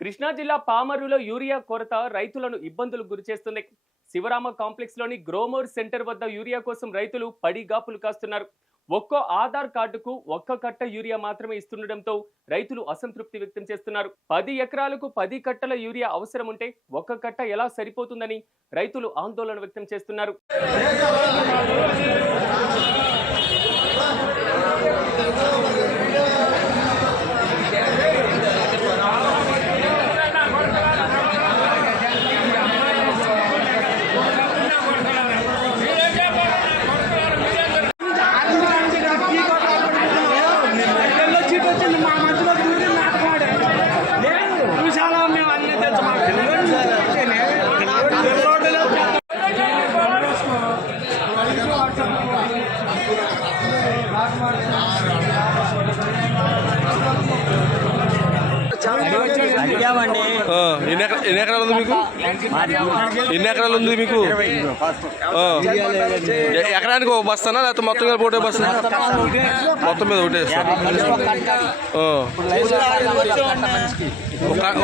కృష్ణా జిల్లా పామరులో యూరియా కొరత రైతులను ఇబ్బందులు గురిచేస్తుంది శివరామ కాంప్లెక్స్లోని గ్రోమోర్ సెంటర్ వద్ద యూరియా కోసం రైతులు పడిగాపులు కాస్తున్నారు. ఒక్కో ఆధార్ కార్డుకు ఒక్క కట్ట యూరియా మాత్రమే ఇస్తుండటంతో రైతులు అసంతృప్తి వ్యక్తం చేస్తున్నారు. పది ఎకరాలకు పది కట్టల యూరియా అవసరం ఉంటే ఒక్క కట్ట ఎలా సరిపోతుందని రైతులు ఆందోళన వ్యక్తం చేస్తున్నారు. అడిగామండి ఎన్ని ఎకరాలు ఉంది మీకు? ఎన్ని ఎకరాలు ఉంది మీకు? ఎకరానికి ఒక బస్తానా? లేకపోతే మొత్తం మీద ఒకటే బస్తా మొత్తం మీద ఒకటే ఒక